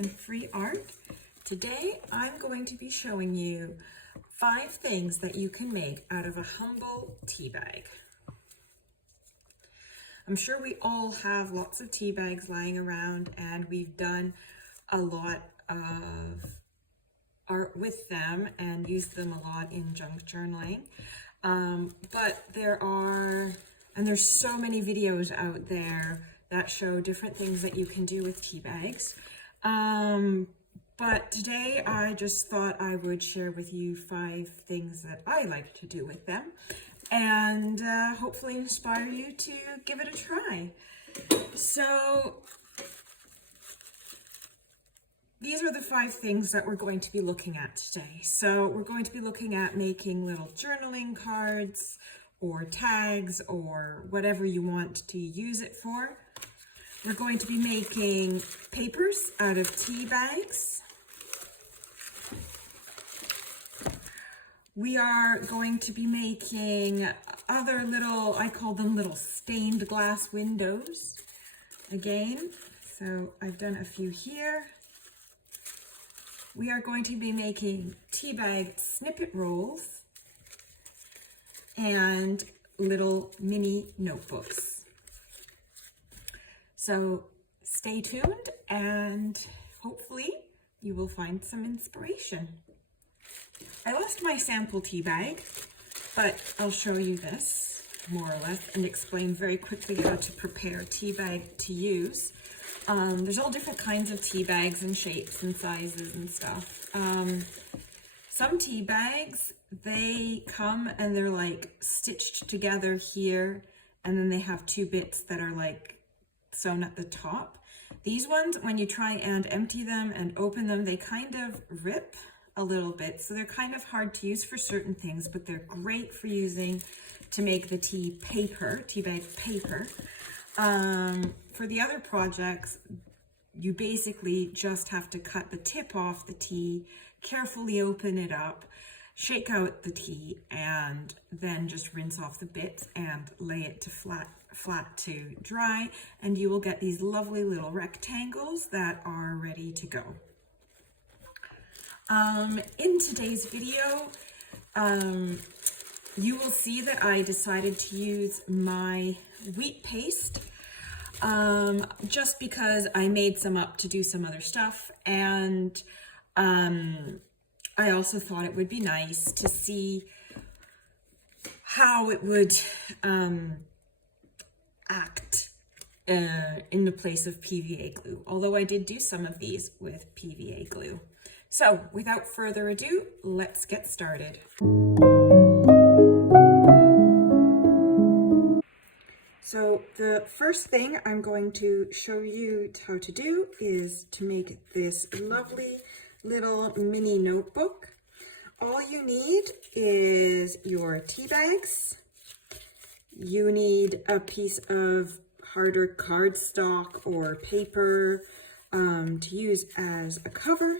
free art. Today I'm going to be showing you 5 things that you can make out of a humble tea bag. I'm sure we all have lots of tea bags lying around and we've done a lot of art with them and used them a lot in junk journaling. But there's so many videos out there that show different things that you can do with tea bags. But today I just thought I would share with you 5 things that I like to do with them and hopefully inspire you to give it a try. So these are the 5 things that we're going to be looking at today. So we're going to be looking at making little journaling cards or tags or whatever you want to use it for. We're going to be making papers out of tea bags. We are going to be making other little, I call them little stained glass windows again. So I've done a few here. We are going to be making tea bag snippet rolls and little mini notebooks. So stay tuned and hopefully you will find some inspiration. I lost my sample tea bag, but I'll show you this more or less and explain very quickly how to prepare a tea bag to use. There's all different kinds of tea bags and shapes and sizes and stuff. Some tea bags, they come and they're like stitched together here, and then they have 2 bits that are like sewn at the top. These ones, when you try and empty them and open them, they kind of rip a little bit. So they're kind of hard to use for certain things, but they're great for using to make the tea bag paper. For the other projects, you basically just have to cut the tip off the tea, carefully open it up, shake out the tea, and then just rinse off the bits and lay it to flat to dry, and you will get these lovely little rectangles that are ready to go. In today's video, you will see that I decided to use my wheat paste just because I made some up to do some other stuff, and I also thought it would be nice to see how it would act in the place of PVA glue, although I did do some of these with PVA glue. So without further ado, let's get started. So the first thing I'm going to show you how to do is to make this lovely little mini notebook. All you need is your tea bags. You need a piece of harder cardstock or paper to use as a cover.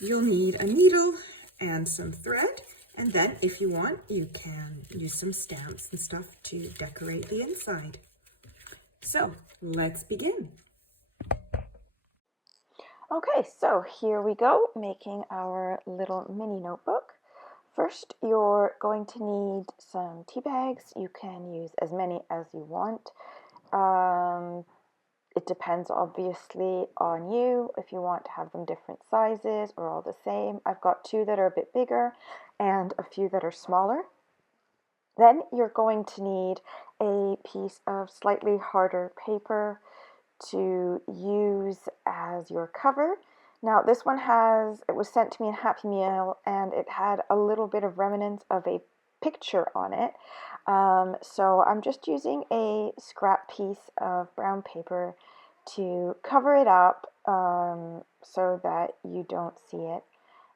You'll need a needle and some thread, and then if you want, you can use some stamps and stuff to decorate the inside. So let's begin. Okay, so here we go, making our little mini notebook. First, you're going to need some tea bags. You can use as many as you want. It depends obviously on you if you want to have them different sizes or all the same. I've got 2 that are a bit bigger and a few that are smaller. Then you're going to need a piece of slightly harder paper to use as your cover. Now this one it was sent to me in Happy Meal, and it had a little bit of remnants of a picture on it. So I'm just using a scrap piece of brown paper to cover it up so that you don't see it.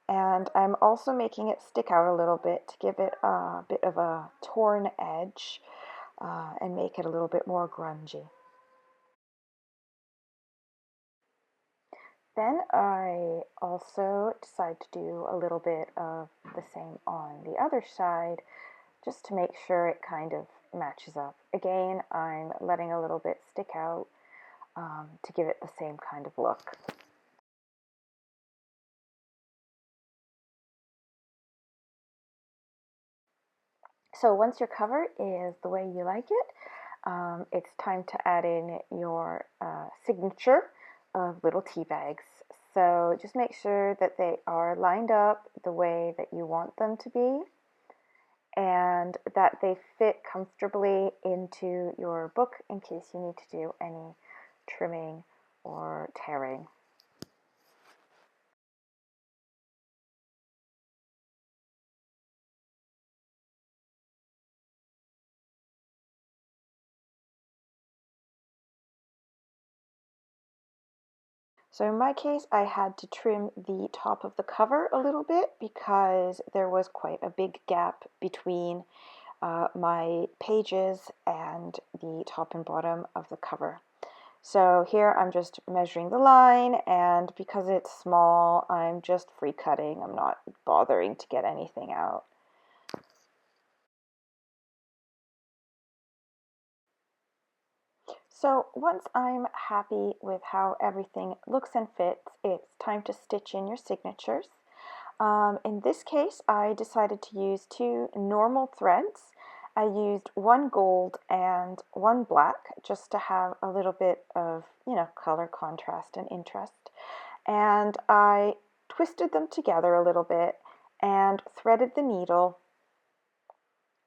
And I'm also making it stick out a little bit to give it a bit of a torn edge and make it a little bit more grungy. Then I also decided to do a little bit of the same on the other side, just to make sure it kind of matches up. Again, I'm letting a little bit stick out to give it the same kind of look. So once your cover is the way you like it, it's time to add in your signature of little tea bags. So just make sure that they are lined up the way that you want them to be and that they fit comfortably into your book in case you need to do any trimming or tearing. So in my case, I had to trim the top of the cover a little bit because there was quite a big gap between my pages and the top and bottom of the cover. So here I'm just measuring the line, and because it's small, I'm just free cutting. I'm not bothering to get anything out. So once I'm happy with how everything looks and fits, it's time to stitch in your signatures. In this case, I decided to use 2 normal threads. I used 1 gold and 1 black just to have a little bit of, color contrast and interest. And I twisted them together a little bit and threaded the needle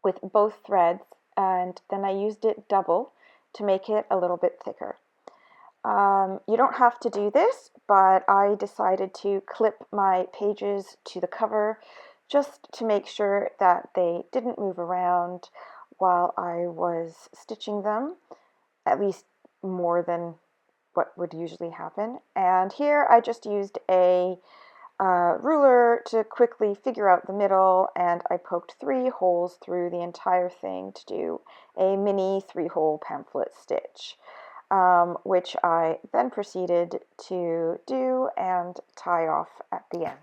with both threads, and then I used it double to make it a little bit thicker. You don't have to do this, but I decided to clip my pages to the cover just to make sure that they didn't move around while I was stitching them, at least more than what would usually happen. And here I just used a ruler to quickly figure out the middle, and I poked 3 holes through the entire thing to do a mini 3-hole pamphlet stitch, which I then proceeded to do and tie off at the end.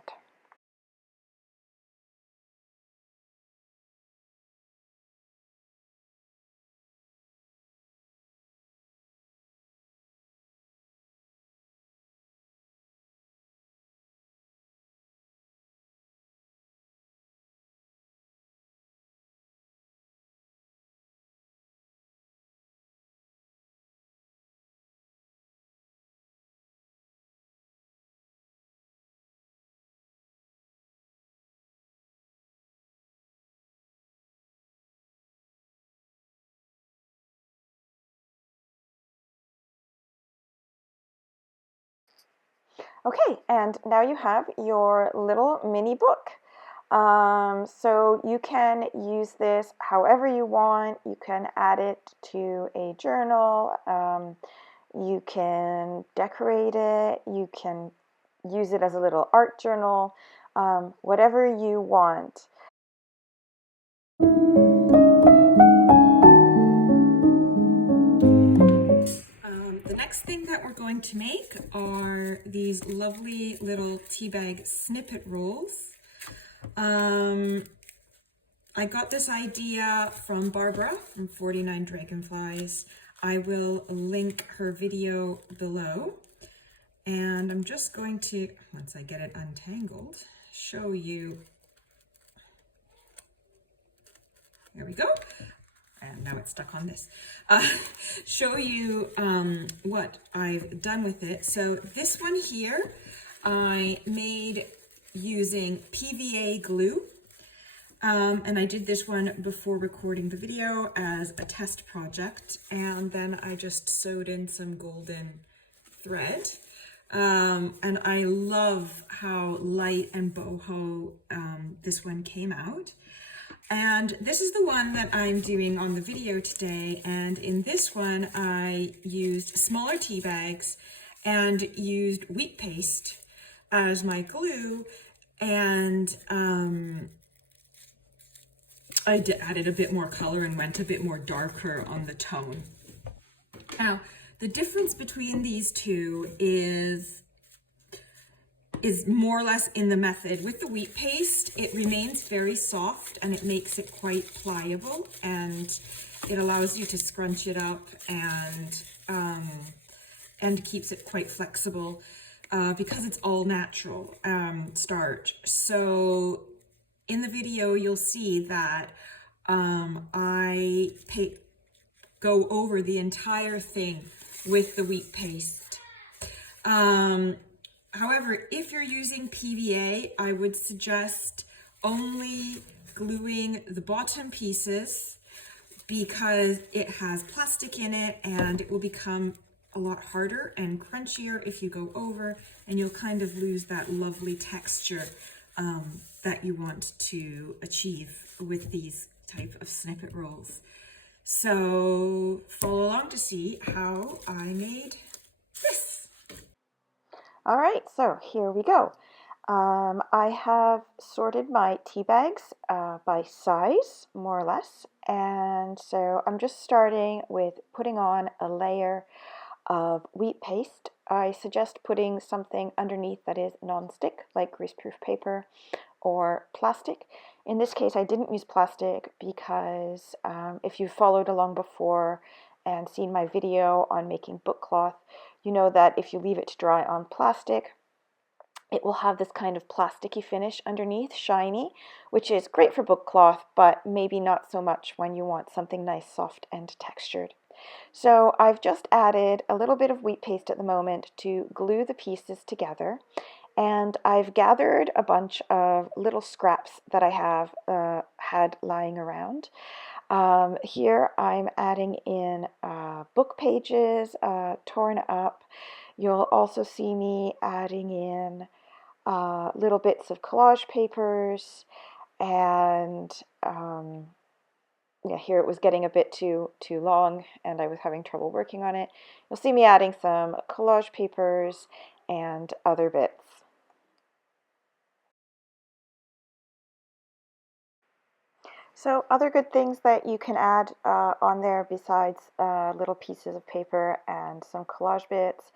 Okay, and now you have your little mini book. So you can use this however you want. You can add it to a journal. You can decorate it. You can use it as a little art journal. Whatever you want. The next thing that we're going to make are these lovely little tea bag snippet rolls. I got this idea from Barbara from 49 Dragonflies. I will link her video below. And I'm just going to, once I get it untangled, show you. There we go. And now it's stuck on this. Show you what I've done with it. So this one here, I made using PVA glue. And I did this one before recording the video as a test project. And then I just sewed in some golden thread. And I love how light and boho this one came out. And this is the one that I'm doing on the video today. And in this one, I used smaller tea bags and used wheat paste as my glue. And I added a bit more color and went a bit more darker on the tone. Now, the difference between these two is more or less in the method. With the wheat paste, it remains very soft and it makes it quite pliable, and it allows you to scrunch it up and keeps it quite flexible because it's all natural starch. So in the video, you'll see that I go over the entire thing with the wheat paste. However, if you're using PVA, I would suggest only gluing the bottom pieces because it has plastic in it and it will become a lot harder and crunchier if you go over, and you'll kind of lose that lovely texture that you want to achieve with these type of snippet rolls. So follow along to see how I made this. All right, so here we go. I have sorted my tea bags by size, more or less, and so I'm just starting with putting on a layer of wheat paste. I suggest putting something underneath that is non-stick, like greaseproof paper or plastic. In this case, I didn't use plastic because if you followed along before and seen my video on making book cloth, you know that if you leave it to dry on plastic, it will have this kind of plasticky finish underneath, shiny, which is great for book cloth, but maybe not so much when you want something nice, soft, and textured. So I've just added a little bit of wheat paste at the moment to glue the pieces together. And I've gathered a bunch of little scraps that I have had lying around. Here I'm adding in book pages torn up. You'll also see me adding in little bits of collage papers, and yeah, here it was getting a bit too long and I was having trouble working on it. You'll see me adding some collage papers and other bits. So other good things that you can add on there besides little pieces of paper and some collage bits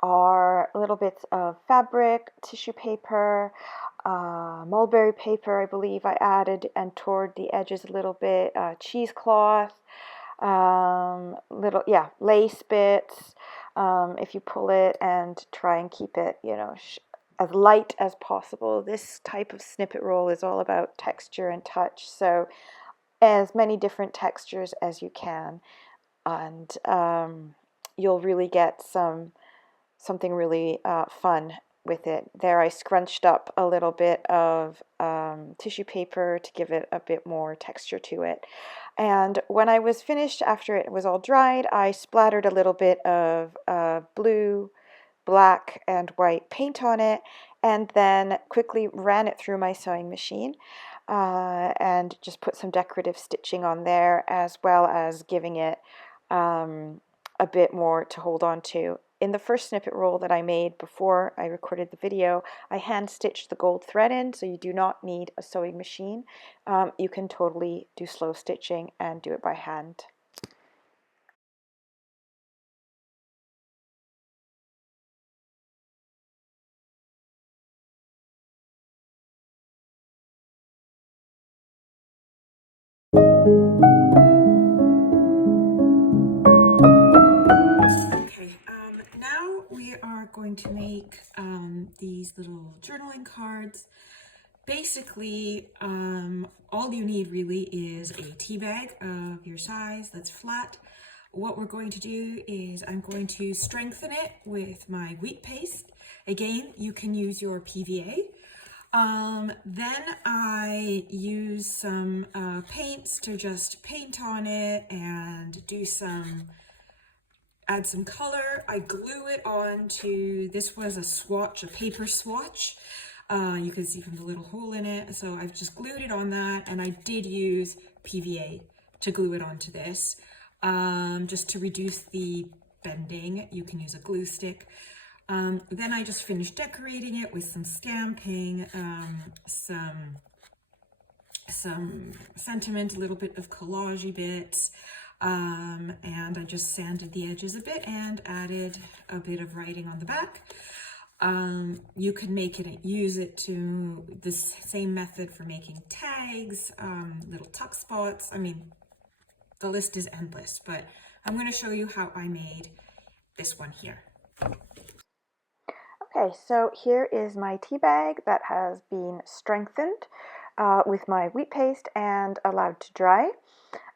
are little bits of fabric, tissue paper, mulberry paper I believe I added and toward the edges a little bit, cheesecloth, lace bits, if you pull it and try and keep it, as light as possible. This type of snippet roll is all about texture and touch, so as many different textures as you can, and you'll really get something really fun with it. There I scrunched up a little bit of tissue paper to give it a bit more texture to it. And when I was finished, after it was all dried, I splattered a little bit of blue, black, and white paint on it, and then quickly ran it through my sewing machine and just put some decorative stitching on there, as well as giving it a bit more to hold on to. In the first snippet roll that I made before I recorded the video, I hand stitched the gold thread in, so you do not need a sewing machine. You can totally do slow stitching and do it by hand. Okay, now we are going to make these little journaling cards. Basically, all you need really is a tea bag of your size that's flat. What we're going to do is I'm going to strengthen it with my wheat paste. Again, you can use your PVA. Then I use some paints to just paint on it and add some color. I glue it onto, this was a swatch, a paper swatch. You can see from the little hole in it. So I've just glued it on that, and I did use PVA to glue it onto this. Just to reduce the bending, you can use a glue stick. Then I just finished decorating it with some stamping, some sentiment, a little bit of collage bits, and I just sanded the edges a bit and added a bit of writing on the back. You could make it and use it to the same method for making tags, little tuck spots. I mean, the list is endless, but I'm going to show you how I made this one here. Okay, so here is my tea bag that has been strengthened. with my wheat paste and allowed to dry.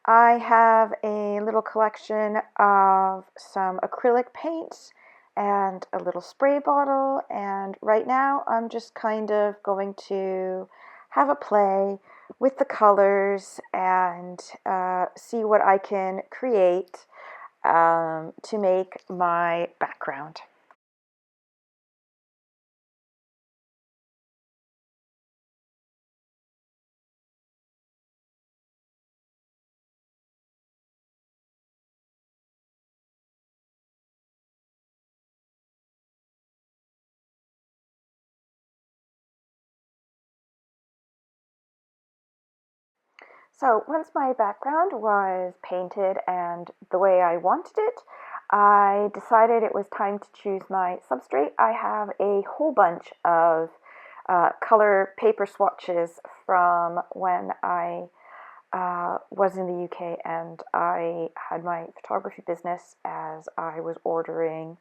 I have a little collection of some acrylic paints and a little spray bottle, and right now I'm just kind of going to have a play with the colors and see what I can create to make my background. So once my background was painted and the way I wanted it, I decided it was time to choose my substrate. I have a whole bunch of color paper swatches from when I was in the UK and I had my photography business as I was ordering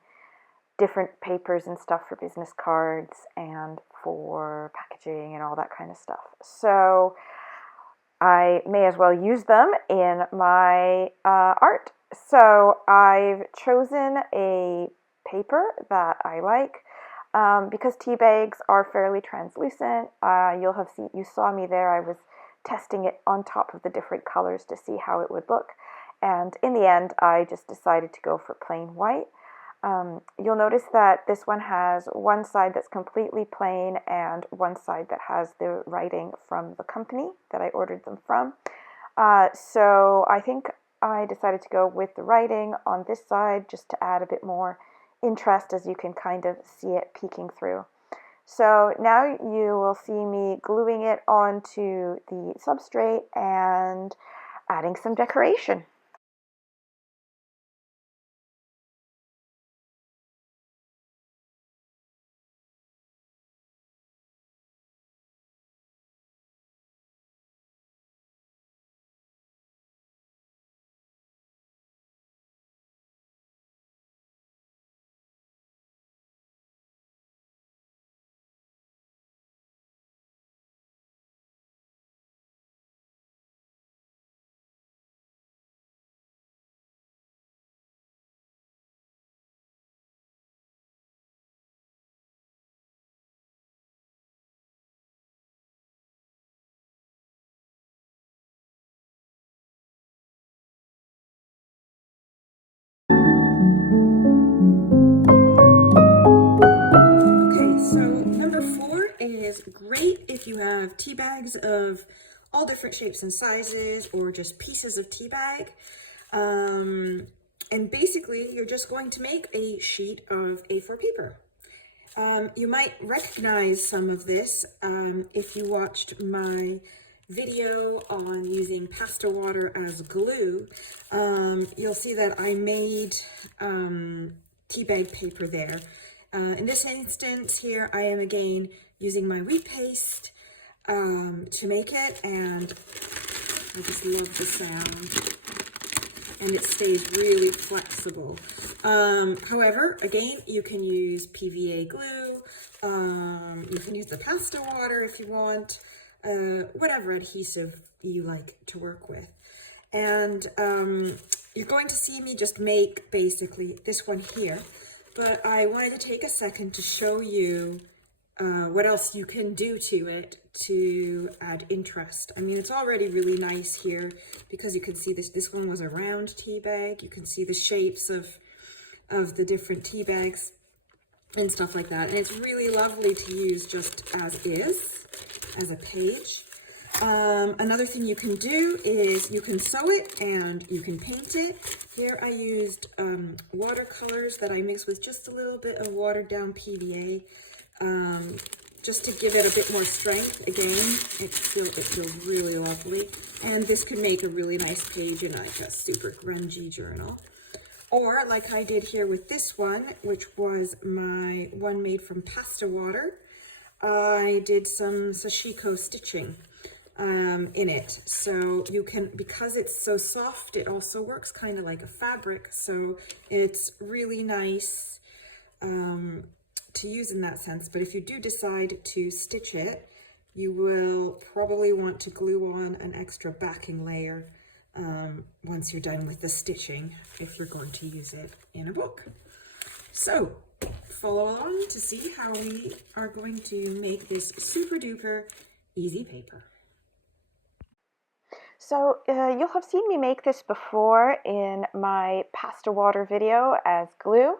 different papers and stuff for business cards and for packaging and all that kind of stuff. So I may as well use them in my art. So I've chosen a paper that I like because tea bags are fairly translucent. You saw me there. I was testing it on top of the different colors to see how it would look. And in the end, I just decided to go for plain white. You'll notice that this one has one side that's completely plain and one side that has the writing from the company that I ordered them from. So I think I decided to go with the writing on this side just to add a bit more interest, as you can kind of see it peeking through. So now you will see me gluing it onto the substrate and adding some decoration. Okay, so number 4 is great if you have tea bags of all different shapes and sizes or just pieces of tea bag. And basically, you're just going to make a sheet of A4 paper. You might recognize some of this if you watched my video on using pasta water as glue. You'll see that I made tea bag paper there. In this instance here, I am again using my wheat paste to make it, and I just love the sound. And it stays really flexible. However, again, you can use PVA glue, you can use the pasta water if you want, whatever adhesive you like to work with. And you're going to see me just make basically this one here, but I wanted to take a second to show you what else you can do to it to add interest. I mean, it's already really nice here because you can see this one was a round tea bag. You can see the shapes of the different tea bags and stuff like that. And it's really lovely to use just as is, as a page. Another thing you can do is you can sew it and you can paint it. Here I used watercolors that I mixed with just a little bit of watered down PVA. Just to give it a bit more strength. Again, it feels really lovely. And this could make a really nice page in like a super grungy journal. Or like I did here with this one, which was my one made from pasta water. I did some sashiko stitching in it. So you can, because it's so soft, it also works kind of like a fabric. So it's really nice to use in that sense. But if you do decide to stitch it, You will probably want to glue on an extra backing layer once you're done with the stitching if you're going to use it in a book. So follow along to see how we are going to make this super duper easy paper. So you'll have seen me make this before in my pasta water video as glue.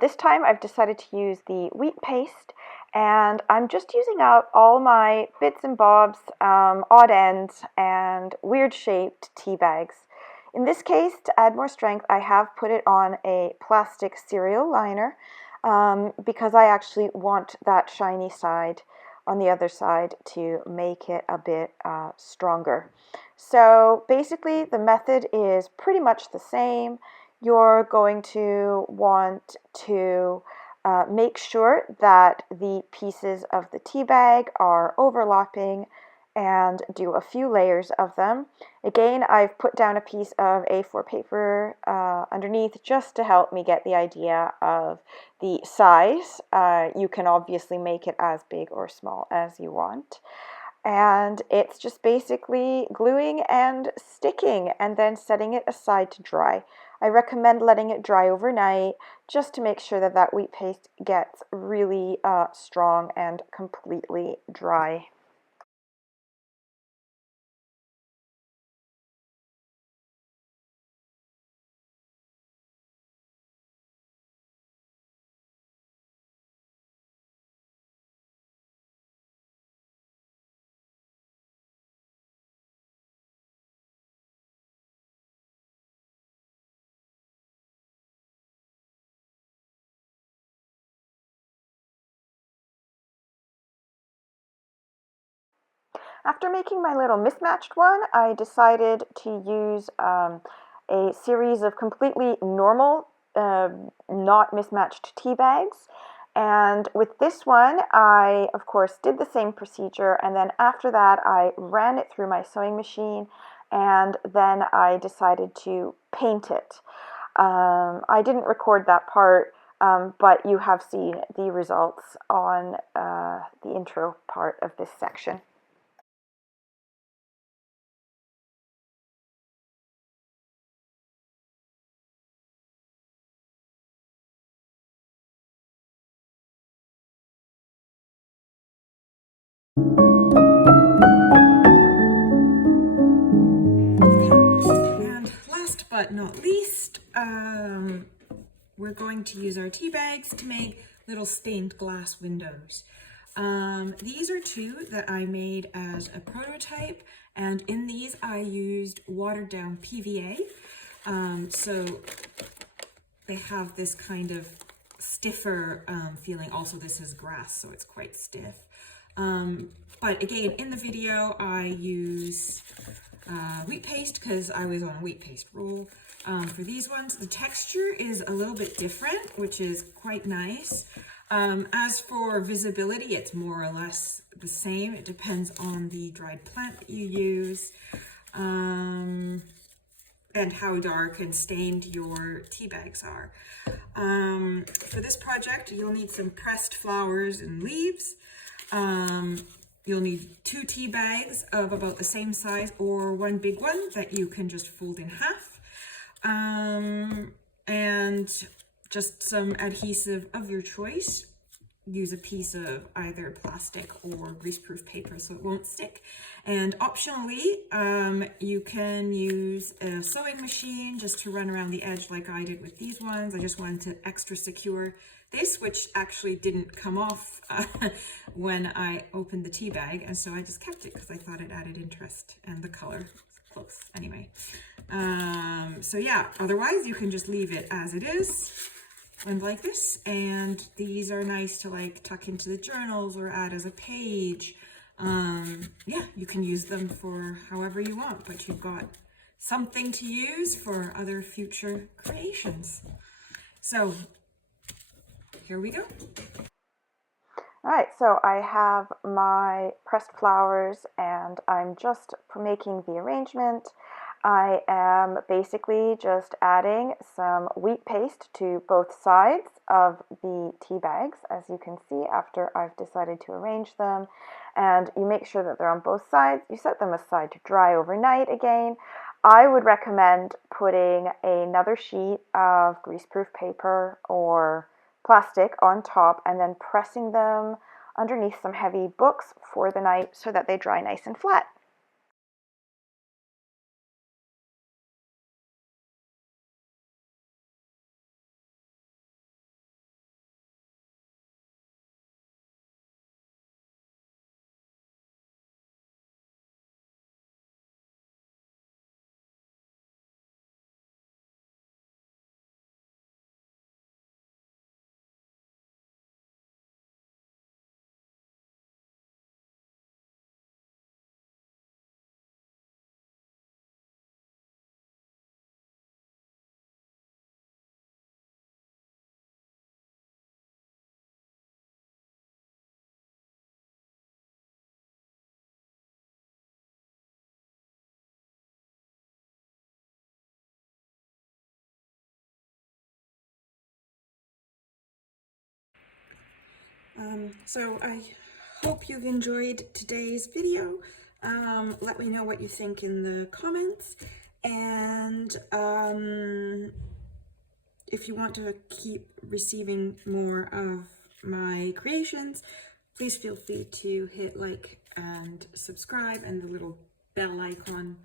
This time I've decided to use the wheat paste, and I'm just using out all my bits and bobs, odd ends, and weird shaped tea bags. In this case, to add more strength, I have put it on a plastic cereal liner because I actually want that shiny side on the other side to make it a bit stronger. So basically the method is pretty much the same. You're going to want to make sure that the pieces of the tea bag are overlapping and do a few layers of them. Again, I've put down a piece of A4 paper underneath just to help me get the idea of the size. You can obviously make it as big or small as you want. And it's just basically gluing and sticking and then setting it aside to dry. I recommend letting it dry overnight just to make sure that that wheat paste gets really strong and completely dry. After making my little mismatched one, I decided to use a series of completely normal, not mismatched tea bags. And with this one, I, of course, did the same procedure. And then after that, I ran it through my sewing machine. And then I decided to paint it. I didn't record that part, but you have seen the results on the intro part of this section. And last but not least, we're going to use our tea bags to make little stained glass windows. These are two that I made as a prototype, and in these I used watered down PVA. So they have this kind of stiffer feeling. Also, this is grass, so it's quite stiff. But again, in the video, I use wheat paste because I was on a wheat paste roll. For these ones, the texture is a little bit different, which is quite nice. As for visibility, it's more or less the same. It depends on the dried plant that you use. And how dark and stained your tea bags are. For this project, you'll need some pressed flowers and leaves. You'll need 2 tea bags of about the same size or one big one that you can just fold in half. And just some adhesive of your choice. Use a piece of either plastic or greaseproof paper so it won't stick. And optionally, you can use a sewing machine just to run around the edge like I did with these ones. I just wanted to extra secure this, which actually didn't come off when I opened the tea bag, and so I just kept it because I thought it added interest, and the color was close anyway. So yeah, otherwise you can just leave it as it is. And like this, and these are nice to like tuck into the journals or add as a page. Yeah, you can use them for however you want, but you've got something to use for other future creations. So here we go. All right, so I have my pressed flowers and I'm just making the arrangement. I am basically just adding some wheat paste to both sides of the tea bags, as you can see after I've decided to arrange them. And you make sure that they're on both sides. You set them aside to dry overnight again. I would recommend putting another sheet of greaseproof paper or plastic on top and then pressing them underneath some heavy books for the night so that they dry nice and flat. So I hope you've enjoyed today's video. Let me know what you think in the comments, and if you want to keep receiving more of my creations, please feel free to hit like and subscribe and the little bell icon.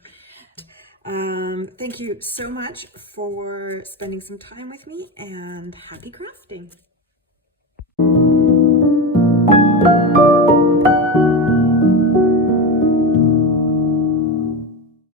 Thank you so much for spending some time with me, and happy crafting!